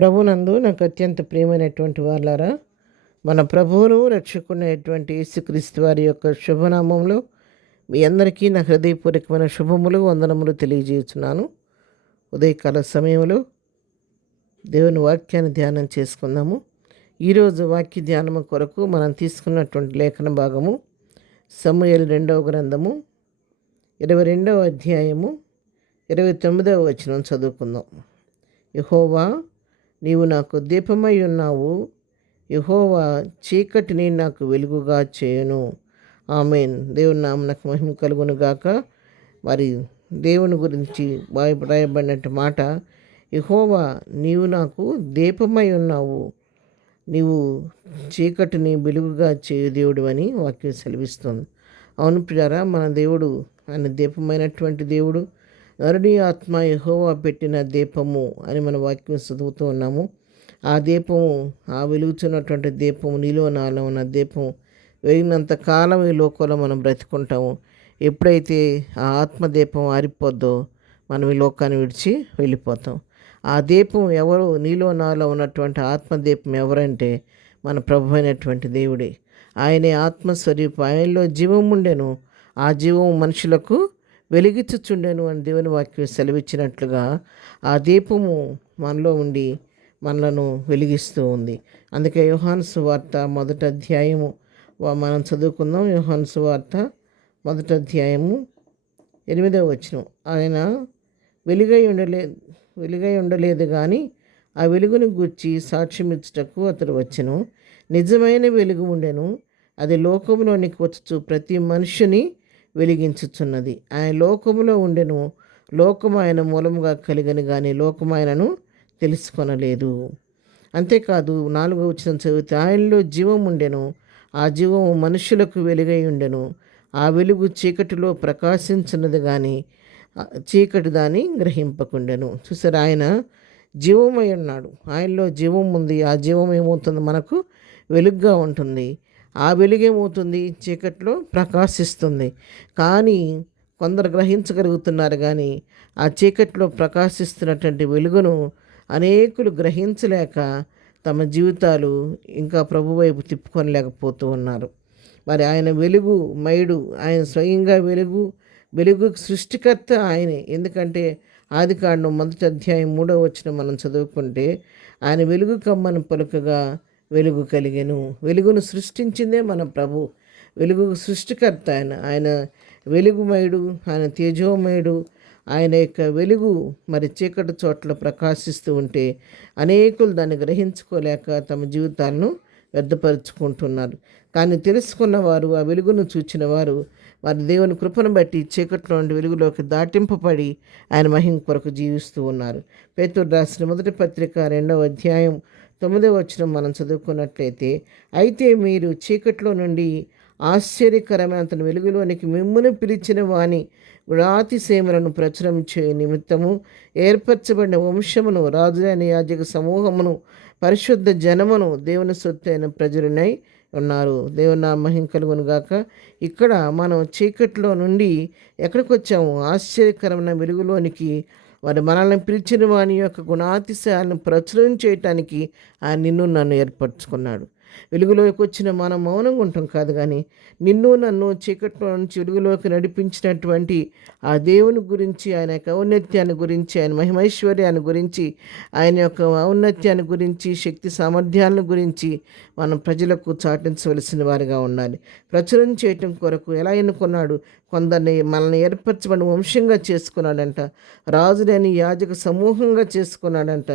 ప్రభునందు నాకు అత్యంత ప్రియమైనటువంటి వాళ్ళారా, మన ప్రభువును రక్షకునేటువంటి యేసుక్రీస్తు వారి యొక్క శుభనామంలో మీ అందరికీ నా హృదయపూర్వకమైన శుభములు వందనములు తెలియజేస్తున్నాను. ఉదయకాల సమయంలో దేవుని వాక్యాన్ని ధ్యానం చేసుకుందాము. ఈరోజు వాక్య ధ్యానము కొరకు మనం తీసుకున్నటువంటి లేఖన భాగము సమూయేలు 2వ గ్రంథము 22వ అధ్యాయము 29వ వచనం చదువుకుందాం. యెహోవా, నీవు నాకు దీపమై ఉన్నావు, యెహోవా చీకటిని నాకు వెలుగుగా చేయును. ఆమేన్. దేవుని నామమునకు మహిమ కలుగును గాక. మరి దేవుని గురించి రాయబడినట్టు మాట, యెహోవా నీవు నాకు దీపమై ఉన్నావు, నీవు చీకటిని వెలుగుగా చేయు దేవుడు అని వాక్యం సెలవిస్తుంది. అవును ప్రియారా, మన దేవుడు ఆయన దీపమైనటువంటి దేవుడు. నరుని ఆత్మ యెహోవా పెట్టిన దీపము అని మన వాక్యం చదువుతూ ఉన్నాము. ఆ దీపము, ఆ వెలుగుతున్నటువంటి దీపము, నీలో నాలో ఉన్న దీపం వెలిగినంత కాలం ఈ లోకంలో మనం బ్రతుకుంటాము. ఎప్పుడైతే ఆ ఆత్మదీపం ఆరిపోద్దో మనం ఈ లోకాన్ని విడిచి వెళ్ళిపోతాం. ఆ దీపం ఎవరు? నీలో నాలో ఉన్నటువంటి ఆత్మదీపం ఎవరంటే మన ప్రభు అయినటువంటి దేవుడే. ఆయనే ఆత్మస్వరూపం, ఆయనలో జీవం ఉండెను, ఆ జీవం మనుషులకు వెలిగించుచుండెను అని దేవుని వాక్యం సెలవిచ్చినట్లుగా ఆ దీపము మనలో ఉండి మనలను వెలిగిస్తూ ఉంది. అందుకే యోహాను సువార్త 1వ అధ్యాయము మనం చదువుకుందాం. యోహాను సువార్త 1వ అధ్యాయము 8వ వచనం. ఆయన వెలుగై ఉండలేదు కానీ ఆ వెలుగును గూర్చి సాక్ష్యమిచ్చుటకు అతడు వచ్చెను. నిజమైన వెలుగు ఉండెను, అది లోకంలోనికి వచ్చుచు ప్రతి మనుషుని వెలిగించుచున్నది. ఆయన లోకములో ఉండెను, లోకము ఆయన మూలముగా కలిగని కానీ లోకము ఆయనను తెలుసుకొనలేదు. అంతేకాదు 4వ వచనం చదివితే, ఆయనలో జీవం ఉండెను, ఆ జీవము మనుషులకు వెలుగై ఉండెను, ఆ వెలుగు చీకటిలో ప్రకాశించున్నది కానీ చీకటి దాన్ని గ్రహింపకుండెను. చూసారు, ఆయన జీవమై ఉన్నాడు, ఆయనలో జీవం ఉంది. ఆ జీవం ఏమవుతుంది? మనకు వెలుగుగా ఉంటుంది. ఆ వెలుగేమవుతుంది? చీకట్లో ప్రకాశిస్తుంది. కానీ కొందరు గ్రహించగలుగుతున్నారు, కానీ ఆ చీకట్లో ప్రకాశిస్తున్నటువంటి వెలుగును అనేకులు గ్రహించలేక తమ జీవితాలు ఇంకా ప్రభు వైపు తిప్పుకొనలేకపోతూ ఉన్నారు. మరి ఆయన వెలుగు మయుడు, ఆయన స్వయంగా వెలుగు సృష్టికర్త ఆయనే. ఎందుకంటే ఆదికాండం 1వ అధ్యాయం 3వ వచనం మనం చదువుకుంటే, ఆయన వెలుగు కమ్మని పలుకగా వెలుగు కలిగెను. వెలుగును సృష్టించిందే మన ప్రభు, వెలుగు సృష్టికర్త ఆయన వెలుగుమయుడు, ఆయన తేజోమయుడు. ఆయన యొక్క వెలుగు మరి చీకటి చోట్ల ప్రకాశిస్తూ ఉంటే అనేకులు దాన్ని గ్రహించుకోలేక తమ జీవితాలను వ్యర్థపరుచుకుంటున్నారు. కానీ తెలుసుకున్నవారు, ఆ వెలుగును చూచిన వారు, వారి దేవుని కృపను బట్టి చీకట్లో నుండి వెలుగులోకి దాటింపబడి ఆయన మహిమ కొరకు జీవిస్తూ ఉన్నారు. పేతురు రాసిన 1వ పత్రిక 2వ అధ్యాయం 9వ వచనం మనం చదువుకున్నట్లయితే, అయితే మీరు చీకట్లో నుండి ఆశ్చర్యకరమైన వెలుగులోనికి మిమ్మును పిలిచిన వాని గుణాతిశయములను ప్రచురించే నిమిత్తము ఏర్పరచబడిన వంశమును, రాజులైన యాజక సమూహమును, పరిశుద్ధ జనమును, దేవుని సొత్తైన ప్రజలనై ఉన్నారు. దేవుని నామమునకు మహిమ కలుగును గాక. ఇక్కడ మనం చీకట్లో నుండి ఎక్కడికి వచ్చాము? ఆశ్చర్యకరమైన వెలుగులోనికి. మరి మనల్ని పిలిచిన వాని యొక్క గుణాతిశయాలను ప్రచురం చేయటానికి ఆయన నిన్ను నన్ను ఏర్పరచుకున్నాడు. వెలుగులోకి వచ్చిన మనం మౌనంగా ఉంటాం కాదు, కానీ నిన్ను నన్ను చీకట్లో నుంచి వెలుగులోకి నడిపించినటువంటి ఆ దేవుని గురించి, ఆయన యొక్క ఔన్నత్యాన్ని గురించి, ఆయన మహిమైశ్వర్యాన్ని గురించి, ఆయన యొక్క ఔన్నత్యాన్ని గురించి, శక్తి సామర్థ్యాలను గురించి మనం ప్రజలకు చాటించవలసిన వారిగా ఉండాలి. ప్రచురం చేయటం కొరకు ఎలా ఎన్నుకున్నాడు? కొందరిని మనల్ని ఏర్పరచబడిన వంశంగా చేసుకున్నాడంట, రాజులని యాజక సమూహంగా చేసుకున్నాడంట,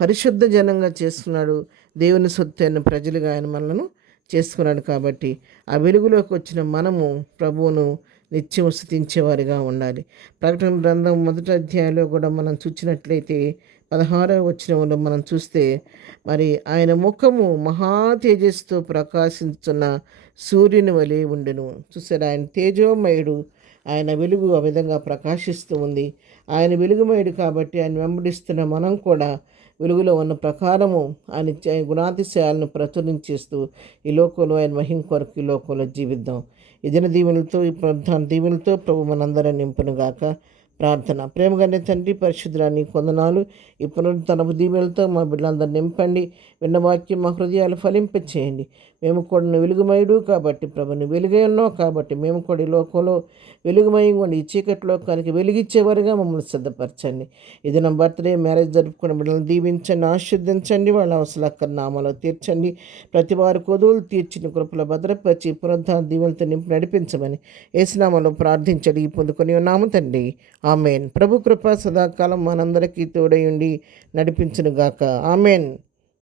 పరిశుద్ధ జనంగా చేసుకున్నాడు, దేవుని సొత్తైన ప్రజలుగా ఆయన మనలను చేసుకున్నాడు. కాబట్టి ఆ వెలుగులోకి వచ్చిన మనము ప్రభువును నిత్యం స్తుతించేవారిగా ఉండాలి. ప్రకటన గ్రంథం 1వ అధ్యాయంలో కూడా మనం చూసినట్లయితే 16వ వచనంలో మనం చూస్తే, మరి ఆయన ముఖము మహా తేజస్సుతో ప్రకాశించున్న సూర్యుని వలె ఉండెను. చూసారు, ఆయన తేజోమయుడు, ఆయన వెలుగు ఆ విధంగా ప్రకాశిస్తూ ఉంది. ఆయన వెలుగుమయుడు కాబట్టి ఆయన వెంబడిస్తున్న మనం కూడా వెలుగులో ఉన్న ప్రకారము ఆయన గుణాతిశయాలను ప్రచురించేస్తూ ఈ లోకంలో ఆయన మహిమ కొరకు ఈ లోకంలో జీవిద్దాం. ఈ దిన దీవెనలతో, ఈ ప్రధాన దీవెనలతో ప్రభు మనందరం నింపునుగాక. ప్రార్థన. ప్రేమగల తండ్రి, పరిశుద్ధుడా నీకు వందనాలు. ఈ పునరుద్ధరణ దీవెనలతో మా బిడ్డలందరూ నింపండి. విన్న వాక్యం మా హృదయాలు ఫలింపచేయండి. మేము కూడా నువ్వు వెలుగుమయుడు కాబట్టి ప్రభు, నువ్వు వెలుగై ఉన్నావు కాబట్టి మేము కూడా ఈ లోకంలో వెలుగుమయం ఉండి ఈ చీకటి లోకానికి వెలిగిచ్చేవారుగా మమ్మల్ని సిద్ధపరచండి. ఇది నా బర్త్డే, మ్యారేజ్ జరుపుకున్న బిడ్డలను దీవించండి, ఆశీర్వదించండి, వాళ్ళ అవసరాల నామాలో తీర్చండి. ప్రతి వారి కొదువులు తీర్చిన కృపలో భద్రపరిచి పునరుద్ధరణ దీవెనలతో నింపి నడిపించమని యేసునామములో ప్రార్థించడి పొందుకొని ఉన్నాము తండ్రి. ఆమెన్. ప్రభు కృప సదాకాలం మనందరికీ తోడై ఉండి నడిపించునుగాక. ఆమెన్.